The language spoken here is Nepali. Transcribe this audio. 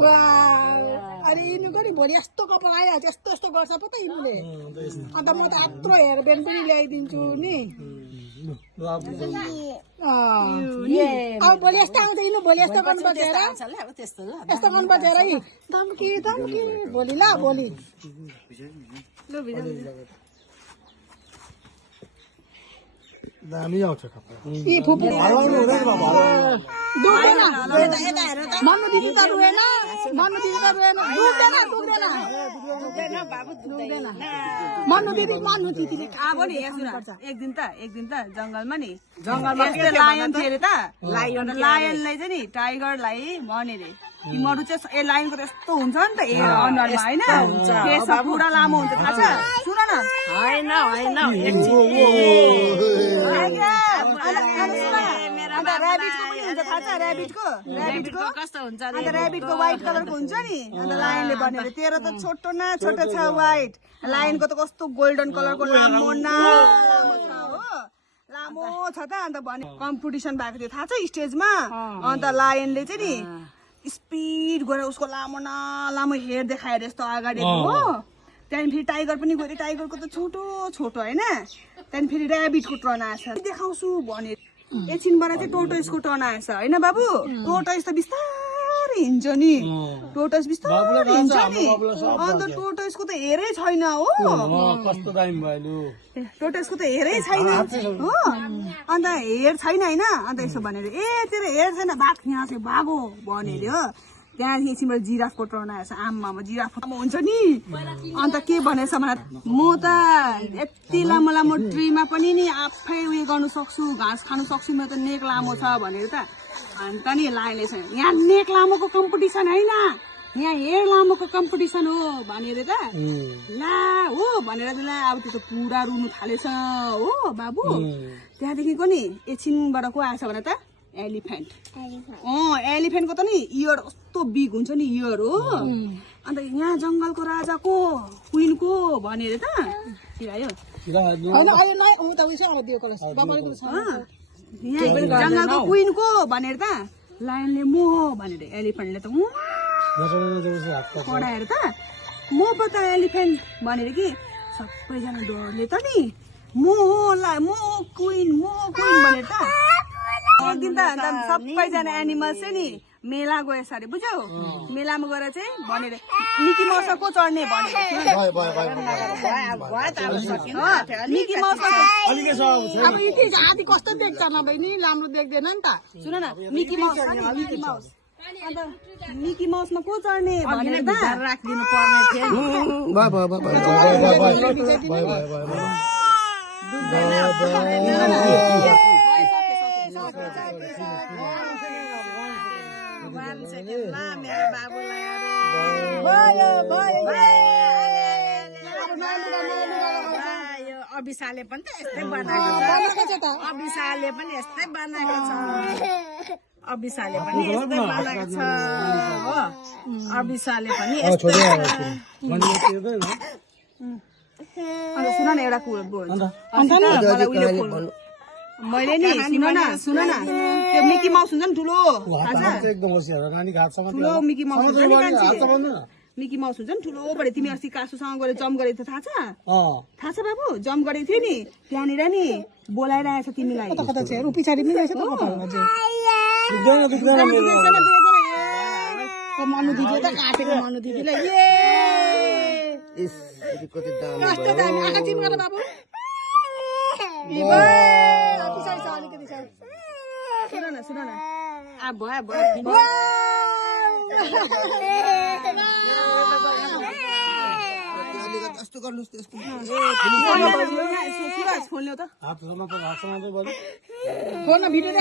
अरे यिनीको नि भोलि यस्तो कपाल आइहाल्छ यस्तो यस्तो गर्छ पो त यिनीले अन्त म त यत्रो हेयरब्यान्ड पनि ल्याइदिन्छु नि अब भोलि यस्तो आउँछ यिनी भोलि यस्तो गर्नुपर्छ हेर यस्तो गर्नुपर्छ हेर यी धम्की धम्की भोलि ल भोलि दामी आउँछ कपडा यी फुपू मम्मी दिदी त रुएन मम्मी दिदी त रुएन दुख्दैन मन्नु दिदीले अब नि एक दिन त जंगलमा नि यस्तै लायन थियो अरे त लायनलाई चाहिँ नि टाइगरलाई भन्यो अरे तिमीहरू चाहिँ ए लायनको त यस्तो हुन्छ नि त ए अनुहारमा होइन केस पुरा लामो हुन्छ थाहा छ सुन न ऱ्याबिटको व्हाइट कलरको हुन्छ नि अन्त लायनले भन्यो अरे तेरो त छोटो न छोटो छ व्हाइट लायनको त कस्तो गोल्डन कलरको लामो न लामो छ त अन्त भन्यो कम्पिटिसन भएको थियो थाहा छ स्टेजमा अन्त लायनले चाहिँ नि स्पिड गएर उसको लामो न लामो हेयर देखाएर यस्तो अगाडि हो त्यहाँदेखि फेरि टाइगर पनि गयो टाइगरको त छोटो छोटो होइन त्यहाँदेखि फेरि ऱ्याबिटको टर्न आएछ देखाउँछु भने एकछिनबाट चाहिँ टोटोइसको टर्न आएछ होइन बाबु टोटोइस त बिस्तारै हिँड्छ नि टोटोइस बिस्तारै हिँड्छ नि अन्त टोटोइसको त हेरै छैन हो कस्तो दामी भयो टोटोइसको त हेरै छैन हो अन्त हेर छैन होइन अन्त यसो भनेर ए तेरो हेर छैन भाग यहाँ चाहिँ भागो भन्यो हो त्यहाँदेखि एकछिनबाट जिराफको टर्न आएछ आमामा जिराफ हुन्छ नि अन्त के भनेछ मलाई म त यति लामो लामो ट्रीमा पनि नि आफै उयो गर्नु सक्छु घाँस खानु सक्छु मेरो त नेक लामो छ भनेर त अन्त नि लायनले छ यहाँ नेक लामोको कम्पिटिसन होइन यहाँ हेयर लामोको कम्पिटिसन हो भनेर त ला हो भनेर त ला अब त्यो त पुरा रुनु थालेछ हो बाबु त्यहाँदेखिको नि एकछिनबाट को आएछ भने त एलिफेन्ट एलिफेन्टको त नि इयर कस्तो बिग हुन्छ नि इयर हो अन्त यहाँ जंगलको राजाको क्विनको भनेर त जंगलको क्विनको भनेर त लायनले म भनेर एलिफेन्टले त पढाएर त म पो त एलिफेन्ट भनेर कि सबैजना डरले त नि म क्विन भनेर त एक दिन त सबैजना एनिमल्स चाहिँ नि मेला गएछ अरे बुझ्यौ मेलामा गएर चाहिँ भनेर मिकी माउस को चढ्ने भनेर मिकी माउस अब यति आदि कस्तो देख्छ नभए नि राम्रो देख्दैन नि त सुन न मिकी माउस अन्त मिकी माउसमा को चढ्ने भनेर त राखिदिनु पर्ने थियो अभिसाले पनि त यस्तै बनाएको छ अभिसाले पनि यस्तै बनाएको छ अभिसाले पनि यस्तै बनाएको छ हो अभिसाले पनि यस्तै अन्त सुन न एउटा कुरा मैले नि सुन न त्यो मिकी माउस हुन्छ नि ठुलो ठुलो मिकी माउस मिकी माउस हुन्छ नि ठुलो बढे तिमी अस्ति कासुसँग गएर जम्प गरेको थियो थाहा छ बाबु जम्प गरेको थियो नि त्यहाँनिर नि बोलाइरहेछ तिमीलाई पछाडि मनु दिदी त काटेको मनु दिदीलाई बाबु सुन न फोन भिडियो